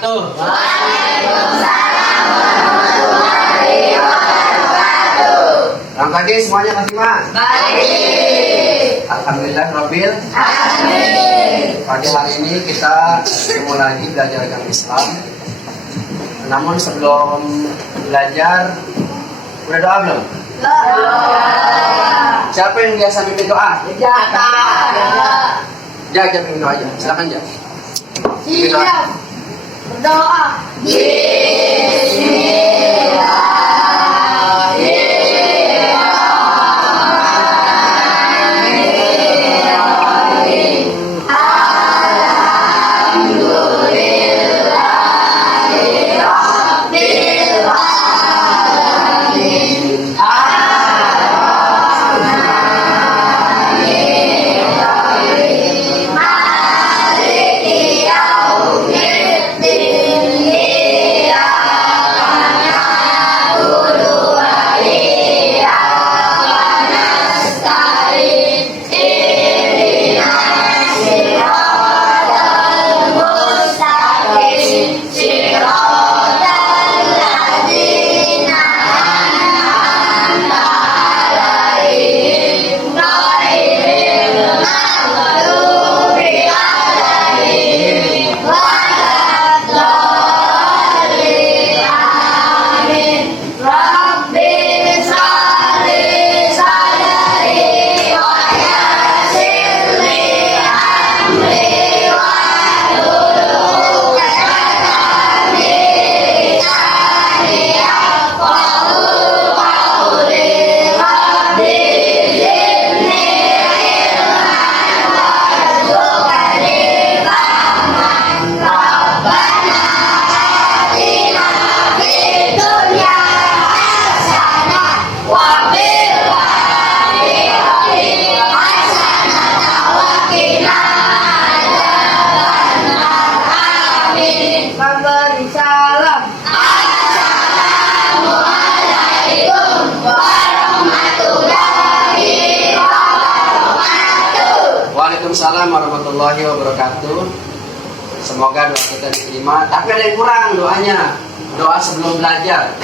wabarakatuh. Waalaikumsalam warahmatullahi wabarakatuh. Selamat pagi semuanya, Mas Iman. Baik. Alhamdulillah Rabbil. Amin. Pagi hari ini kita ketemu lagi belajar agama Islam. Namun sebelum belajar, udah doa belum? Siapa yang biasa mimpin doa? Ja, mimpin doa aja. Silakan Ja. Siap. Berdoa. Waalaikumsalam warahmatullahi wabarakatuh. Semoga doa kita diterima. Tapi ada yang kurang doanya. Doa sebelum belajar.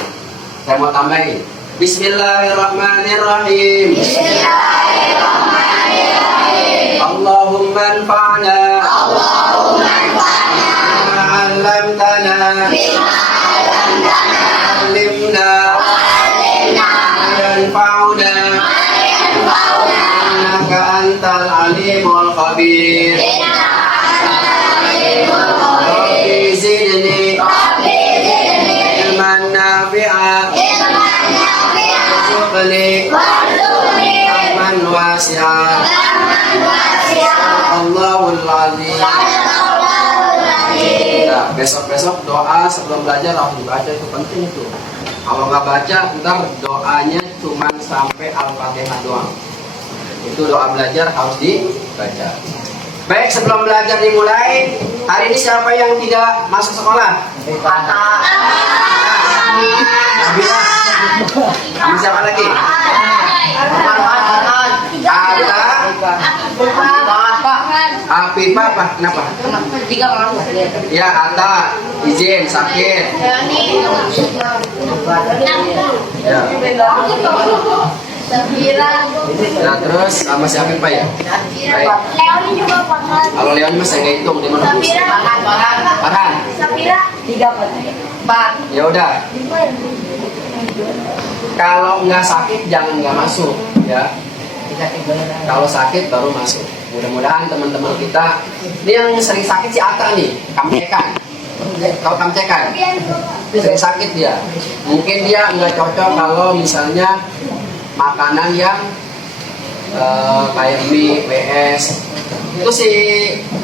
Saya mau tambahin. Bismillahirrahmanirrahim. Bismillahirrahmanirrahim. Allahumma anfa'na. Allahumma anfa'na. Bima 'allamtana. Bima 'allamtana. 'Allimna. Wa'allimna. Yanfa'una. Yanfa'una. Innaka antal alimul khabir. Rabbi zidni ilman nafi'a warzuqni rahman wasi'a. Allahul azim. Nah, besok-besok doa sebelum belajar harus dibaca, itu penting itu. Kalau nggak baca, ntar doanya cuma sampai Al-Fatihah doang. Itu doa belajar harus dibaca. Baik, sebelum belajar dimulai, hari ini siapa yang tidak masuk sekolah? Nabila. Ini siapa lagi? Afifah apa? Kenapa? Ya, Atta izin sakit. Ya. Nah, terus sama si Afif Pak ya? Baik. Leoni juga Pak. Kalau Leon mas saya nggak hitung dia mana? Farhan. Sapira 3 Ya udah. Kalau nggak sakit jangan nggak masuk ya. Kalau sakit baru masuk. Mudah-mudahan teman-teman kita ini yang sering sakit si Atta nih, kamcekan. Kalau kamcekan sering sakit dia. Mungkin dia nggak cocok kalau misalnya makanan yang kayak mie, WS. Itu si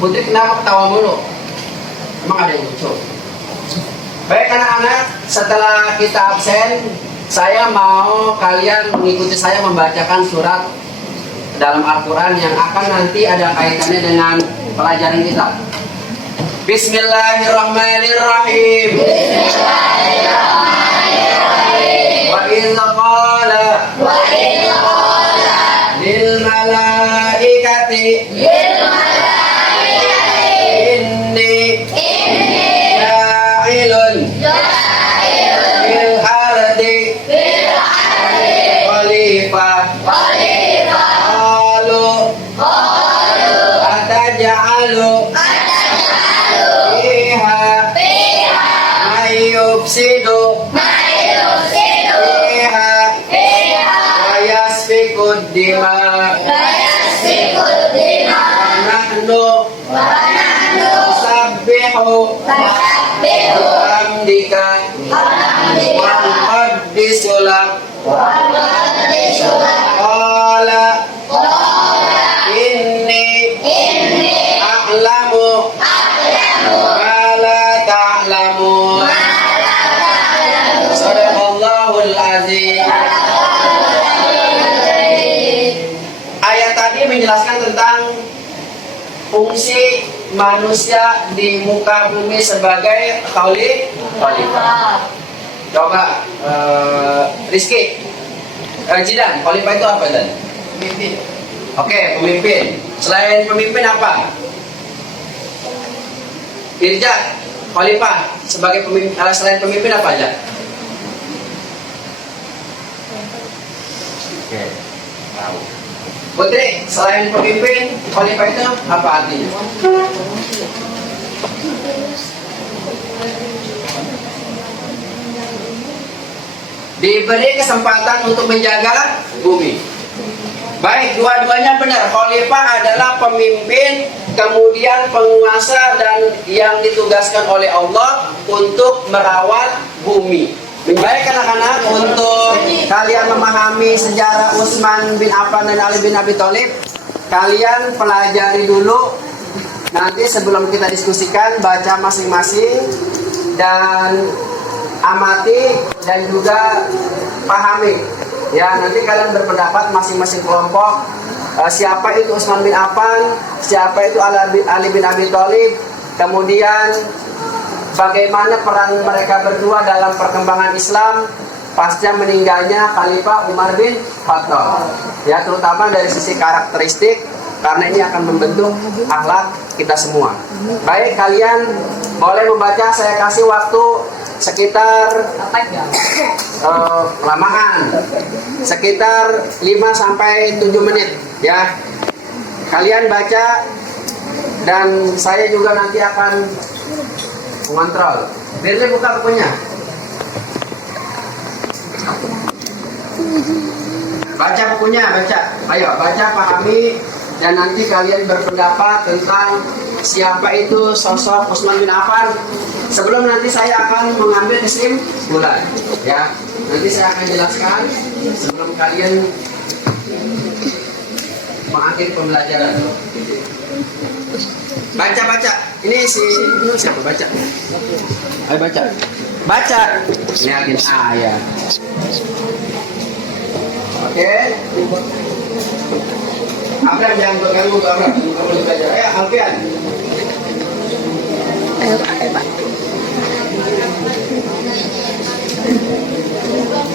Putri kenapa ketawa mulu? Emang ada yang lucu? Baik anak-anak, setelah kita absen, saya mau kalian mengikuti saya membacakan surat dalam Al-Quran yang akan nanti ada kaitannya dengan pelajaran kita. Bismillahirrahmanirrahim. Wa idza qala lil malaikati inni dima wa nahnu nusabbihu bihamdika wa nuqaddisu lak qala inni a'lamu ma la ta'lamun. Sadaqallahul azim. Ayat tadi menjelaskan tentang fungsi manusia di muka bumi sebagai khalifah. Coba Rizky, Jidan, khalifah itu apa dan? Pemimpin. Oke, pemimpin. Selain pemimpin apa? Irja, khalifah sebagai pemimpin. Selain pemimpin apa aja? Oke, tahu. Putri, selain pemimpin, khalifah itu apa artinya? Diberi kesempatan untuk menjaga bumi. Baik, dua-duanya benar. Khalifah adalah pemimpin, kemudian penguasa dan yang ditugaskan oleh Allah untuk merawat bumi. Baik anak-anak, untuk kalian memahami sejarah Utsman bin Affan dan Ali bin Abi Thalib, kalian pelajari dulu. Nanti sebelum kita diskusikan, baca masing-masing dan amati dan juga pahami. Ya, nanti kalian berpendapat masing-masing kelompok. Siapa itu Utsman bin Affan, siapa itu Ali bin Abi Thalib, kemudian bagaimana peran mereka berdua dalam perkembangan Islam pasca meninggalnya Khalifah Umar bin Khattab. Ya, terutama dari sisi karakteristik, karena ini akan membentuk akhlak kita semua. Baik, kalian boleh membaca. Saya kasih waktu sekitar lamaan sekitar 5-7 menit ya. Kalian baca dan saya juga nanti akan mengontrol. Firly, buka bukunya. Baca bukunya, baca. Ayo, baca, pahami, dan nanti kalian berpendapat tentang siapa itu sosok Utsman bin Affan. Sebelum nanti saya akan mengambil kesimpulan, ya. Nanti saya akan jelaskan sebelum kalian mengakhiri pembelajaran. Baca. Ini siapa baca? Ayo baca. Baca. Ini agen ayah. Oke. Abraham, jangan berganggu, Abraham. Kamu belajar. Ayo, Alfian. Ayo, Pak.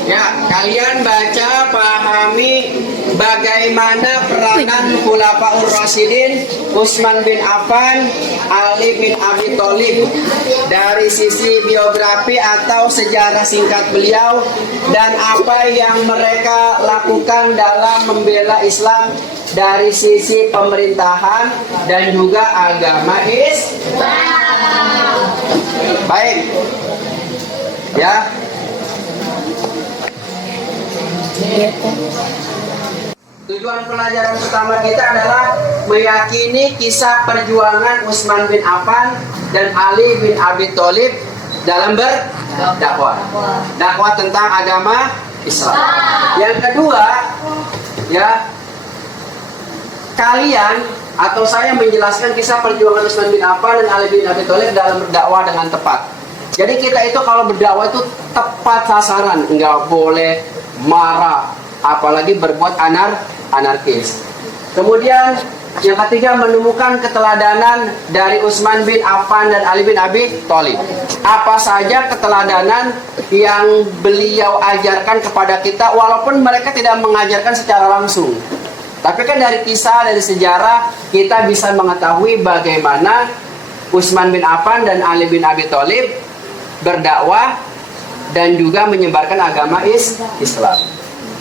Ya, kalian baca, pahami bagaimana peranan Khulafaur Rasyidin, Utsman bin Affan, Ali bin Abi Thalib dari sisi biografi atau sejarah singkat beliau, dan apa yang mereka lakukan dalam membela Islam dari sisi pemerintahan dan juga agama Islam. Baik. Ya. Tujuan pelajaran utama kita adalah meyakini kisah perjuangan Utsman bin Affan dan Ali bin Abi Thalib dalam berdakwah. Dakwah tentang agama Islam. Yang kedua, ya, kalian atau saya menjelaskan kisah perjuangan Utsman bin Affan dan Ali bin Abi Thalib dalam berdakwah dengan tepat. Jadi kita itu kalau berdakwah itu tepat sasaran, nggak boleh marah, apalagi berbuat anarkis. Kemudian yang ketiga, menemukan keteladanan dari Utsman bin Affan dan Ali bin Abi Thalib. Apa saja keteladanan yang beliau ajarkan kepada kita, walaupun mereka tidak mengajarkan secara langsung. Tapi kan dari kisah, dari sejarah, kita bisa mengetahui bagaimana Utsman bin Affan dan Ali bin Abi Thalib berdakwah dan juga menyebarkan agama Islam.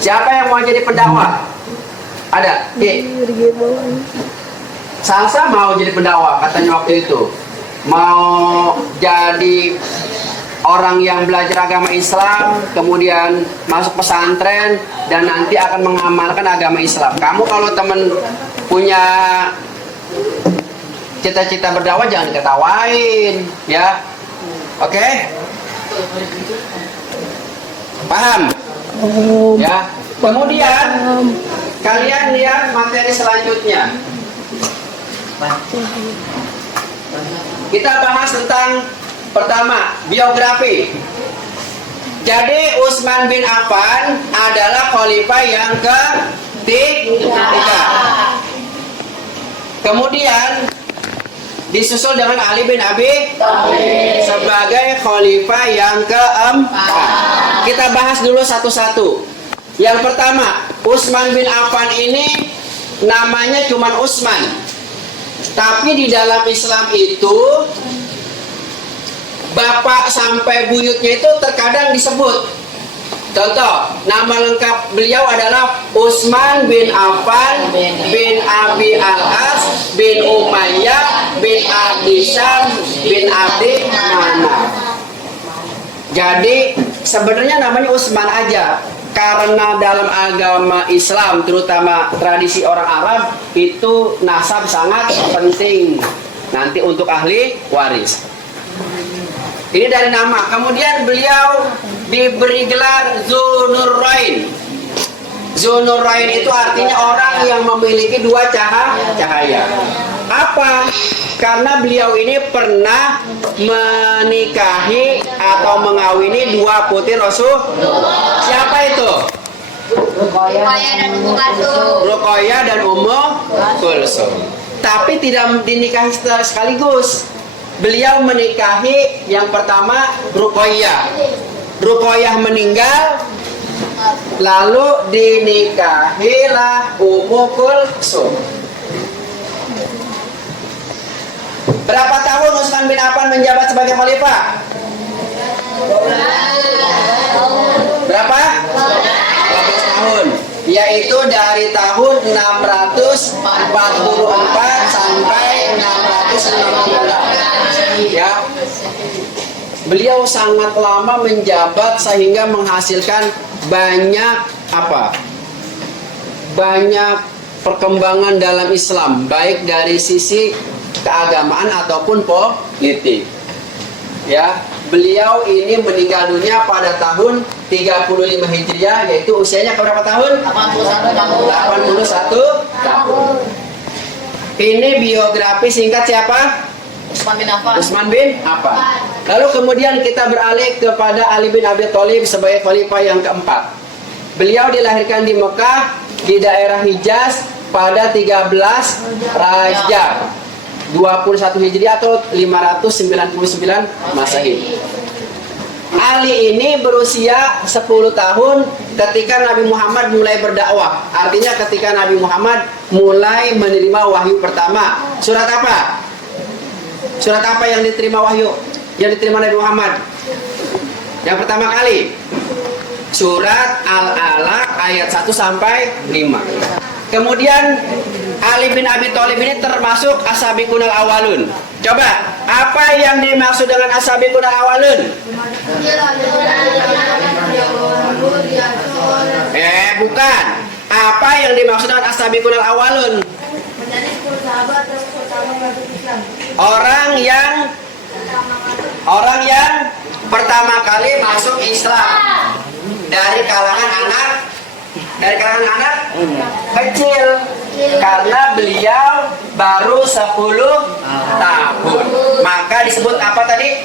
Siapa yang mau jadi pendakwah? Ada? Salsa mau jadi pendakwah katanya waktu itu. Mau jadi orang yang belajar agama Islam, kemudian masuk pesantren, dan nanti akan mengamalkan agama Islam. Kamu kalau teman punya cita-cita berdakwah jangan diketawain, ya. Oke? Paham? Ya. Kemudian kalian lihat materi selanjutnya. Kita bahas tentang pertama, biografi. Jadi Utsman bin Affan adalah khalifah yang ketiga. Kemudian disusul dengan Ali bin Abi Thalib sebagai khalifah yang keempat. Kita bahas dulu satu-satu. Yang pertama, Utsman bin Affan ini namanya cuma Utsman. Tapi di dalam Islam itu bapak sampai buyutnya itu terkadang disebut. Contoh, nama lengkap beliau adalah Utsman bin Affan bin Abi Al-As bin Umayyah bin Abdi Syam bin Abdi Manaf. Jadi sebenarnya namanya Utsman aja, karena dalam agama Islam, terutama tradisi orang Arab, itu nasab sangat penting nanti untuk ahli waris. Ini dari nama. Kemudian beliau diberi gelar Dzunurain. Dzunurain itu artinya orang yang memiliki dua cahaya. Apa? Karena beliau ini pernah menikahi atau mengawini dua putri Rasul. Siapa itu? Ruqayyah dan Ummu Kulsum. Tapi tidak dinikahi sekaligus. Beliau menikahi yang pertama Ruqayyah. Ruqayyah meninggal, lalu dinikahilah Ummu Kulsum. Berapa tahun Utsman bin Affan menjabat sebagai khalifah? Berapa? 12 tahun. Yaitu dari tahun 644 sampai 650. Ya. Beliau sangat lama menjabat sehingga menghasilkan banyak banyak perkembangan dalam Islam, baik dari sisi keagamaan ataupun politik. Ya, beliau ini meninggal dunia pada tahun 35 Hijriah, yaitu usianya berapa tahun? 81 tahun. Ini biografi singkat siapa? Utsman bin Affan. Lalu kemudian kita beralih kepada Ali bin Abi Thalib sebagai khalifah yang keempat. Beliau dilahirkan di Mekah, di daerah Hijaz pada 13 Rajab 21 Hijriah atau 599 Masehi. Ali ini berusia 10 tahun ketika Nabi Muhammad mulai berdakwah. Artinya ketika Nabi Muhammad mulai menerima wahyu pertama. Surat apa? Surat apa yang diterima wahyu? Yang diterima Nabi Muhammad? Yang pertama kali? Surat Al-Alaq ayat 1 sampai 5. Kemudian Ali bin Abi Thalib ini termasuk as-sabiqunal awalun. Coba, apa yang dimaksud dengan as-sabiqunal awalun? Bukan. Apa yang dimaksud dengan as-sabiqunal awalun? Orang yang pertama kali masuk Islam dari kalangan anak kecil, karena beliau baru 10 tahun. Maka disebut apa tadi?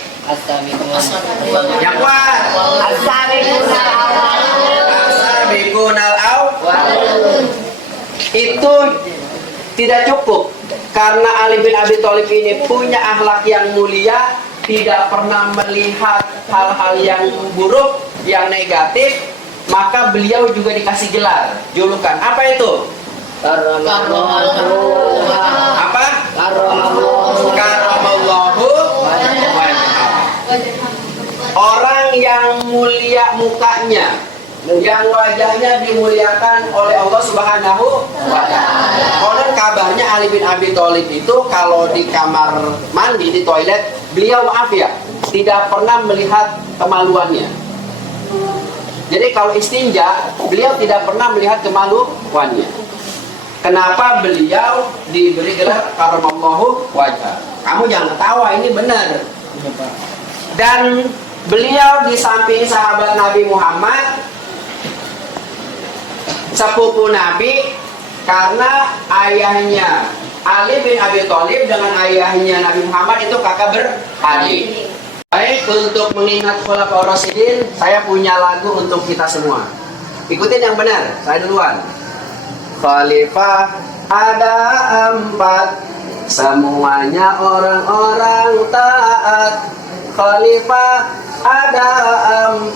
Yang kuat. As-sabiqunal awwalun. Itu tidak cukup, karena Ali bin Abi Thalib ini punya akhlak yang mulia, tidak pernah melihat hal-hal yang buruk, yang negatif. Maka beliau juga dikasih gelar, julukan. Apa itu? Apa? Karamallahu wajhahu. Orang yang mulia mukanya, yang wajahnya dimuliakan oleh Allah Subhanahu wa ta'ala. Konon kabarnya Ali bin Abi Thalib itu kalau di kamar mandi, di toilet, beliau maaf ya, tidak pernah melihat kemaluannya. Jadi kalau istinja, beliau tidak pernah melihat kemaluannya. Kenapa beliau diberi gelar karamallahu wajha? Kamu jangan ketawa, ini benar. Dan beliau di samping sahabat Nabi Muhammad, sepupu Nabi, karena ayahnya Ali bin Abi Thalib dengan ayahnya Nabi Muhammad itu kakak beradik. Baik, untuk mengingat Khulafaur Rasyidin, saya punya lagu untuk kita semua. Ikutin yang benar, saya duluan. Khalifah ada 4, semuanya orang-orang taat. Khalifah ada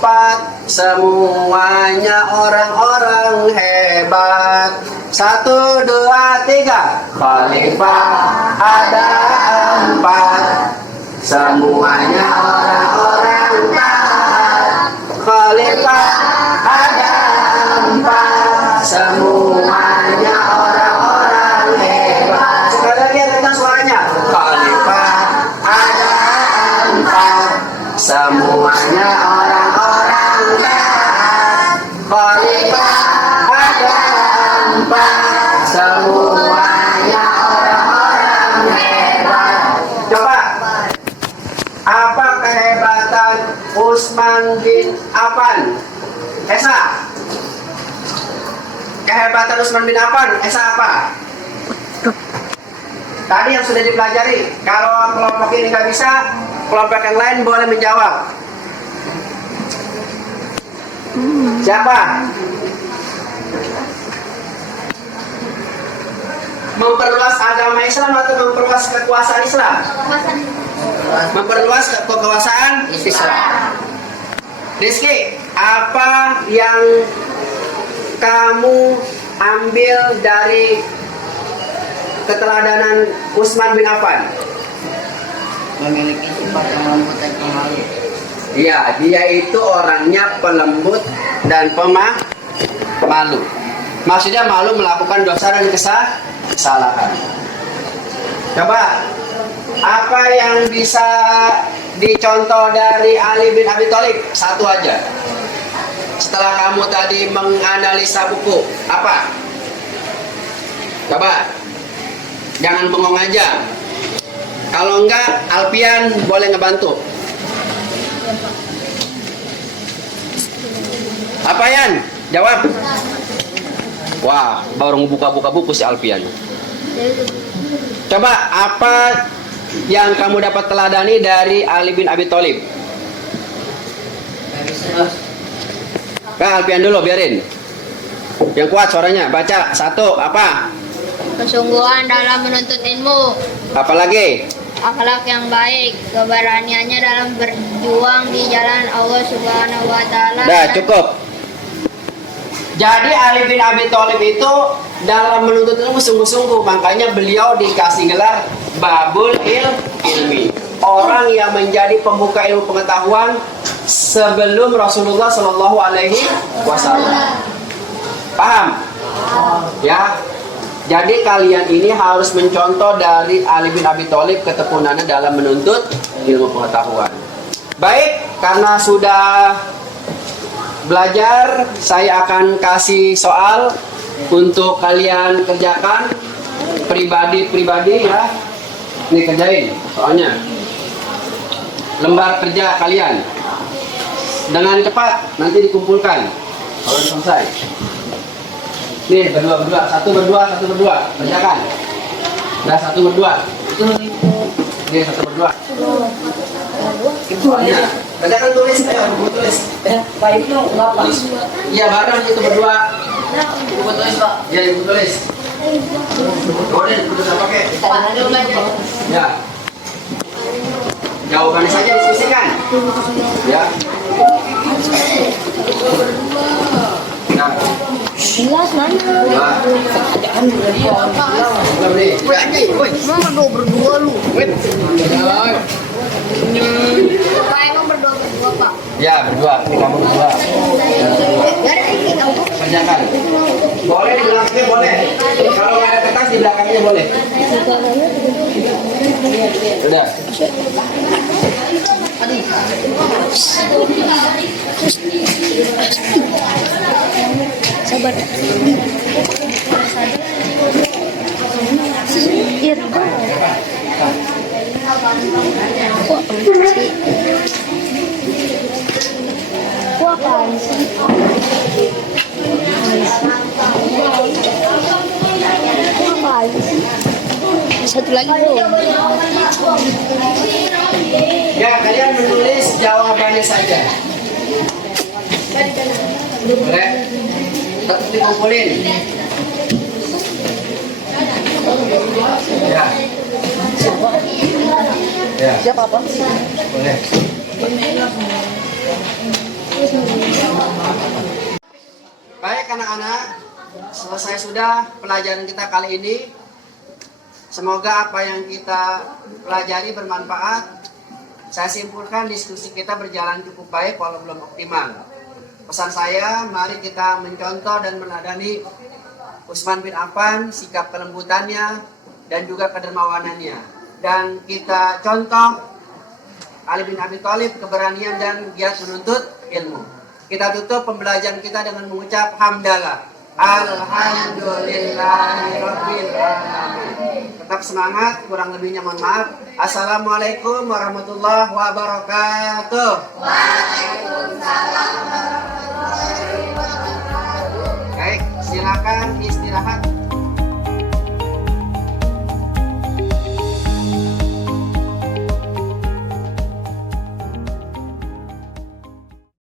4, semuanya orang-orang hebat. 1, 2, 3. Khalifah ada 4, semuanya orang-orang taat. Khalifah ada 4, semuanya orang-orang hebat. Sekali lagi tekan suaranya. Khalifah ada 4, semuanya orang-orang taat. Khalifah ada 4, semuanya orang-orang hebat. Coba, apa kehebatan Utsman bin Affan? Esa. Kehebatan Utsman bin Affan, Esa apa? Tadi yang sudah dipelajari. Kalau kelompok ini nggak bisa, kelompok yang lain boleh menjawab. Siapa? Memperluas agama Islam atau memperluas kekuasaan Islam? Memperluas kekuasaan Islam. Rizky, apa yang kamu ambil dari keteladanan Utsman bin Affan? Memiliki sifat yang lembut dan pemalu. Iya, dia itu orangnya pelembut dan pemalu. Maksudnya malu melakukan dosa dan kesalahan. Coba, apa yang bisa dicontoh dari Ali bin Abi Thalib? Satu aja. Setelah kamu tadi menganalisa buku, apa? Coba, jangan bengong aja. Kalau enggak, Alpian boleh ngebantu. Apa Yan? Jawab. Wah, baru buka-buka buku si Alpian. Coba, apa yang kamu dapat teladani dari Ali bin Abi Thalib? Nah, Alpian dulu, biarin. Yang kuat suaranya, baca. 1, apa? Kesungguhan dalam menuntut ilmu, Apalagi? akhlak yang baik, keberaniannya dalam berjuang di jalan Allah Subhanahu wa taala. Dah, cukup. Jadi Ali bin Abi Thalib itu dalam menuntut ilmu sungguh-sungguh, makanya beliau dikasih gelar Babul Ilmi. Orang yang menjadi pembuka ilmu pengetahuan sebelum Rasulullah Shallallahu Alaihi Wasallam. Paham? Ya. Jadi kalian ini harus mencontoh dari Ali bin Abi Thalib ketekunannya dalam menuntut ilmu pengetahuan. Baik, karena sudah belajar, saya akan kasih soal untuk kalian kerjakan pribadi-pribadi ya. Ini kerjain soalnya. Lembar kerja kalian dengan cepat nanti dikumpulkan kalau selesai. Nih berdua, satu berdua, kerjakan. Nah, 1 berdua. Nih 1 berdua. Soalnya, kerjakan tulis, ayo buku tulis. Pak Ibnu ngapa? Iya bareng itu berdua. Buku tulis Pak. Iya ibu tulis. Boleh tulis apa pakai? Ya. Jawabannya saja diskusikan. Ya. Nah. Jelas mana? Nah. Kerjaan udah dia. Belum nih. Emang berdua lu. Pak emang berdua Pak. Ya berdua, ini kamu berdua. Kerjakan. Boleh di belakangnya boleh. Kalau nggak ada kertas di belakangnya boleh. Udah. Sabar. Iya, kok sih? Kok apaan sih? Kok apaan sih? Satu lagi dong. Ya, kalian menulis jawabannya saja. Boleh? Tetap dikumpulin. Ya. Ya. Siapa apa? Boleh. Baik anak-anak, selesai sudah pelajaran kita kali ini. Semoga apa yang kita pelajari bermanfaat. Saya simpulkan diskusi kita berjalan cukup baik walau belum optimal. Pesan saya, mari kita mencontoh dan menadani Utsman bin Affan, sikap kelembutannya dan juga kedermawanannya. Dan kita contoh Ali bin Abi Thalib, keberanian dan giat menuntut ilmu. Kita tutup pembelajaran kita dengan mengucap hamdalah. Alhamdulillahirabbil alamin. Tetap semangat, kurang lebihnya mohon maaf. Assalamualaikum warahmatullahi wabarakatuh. Waalaikumsalam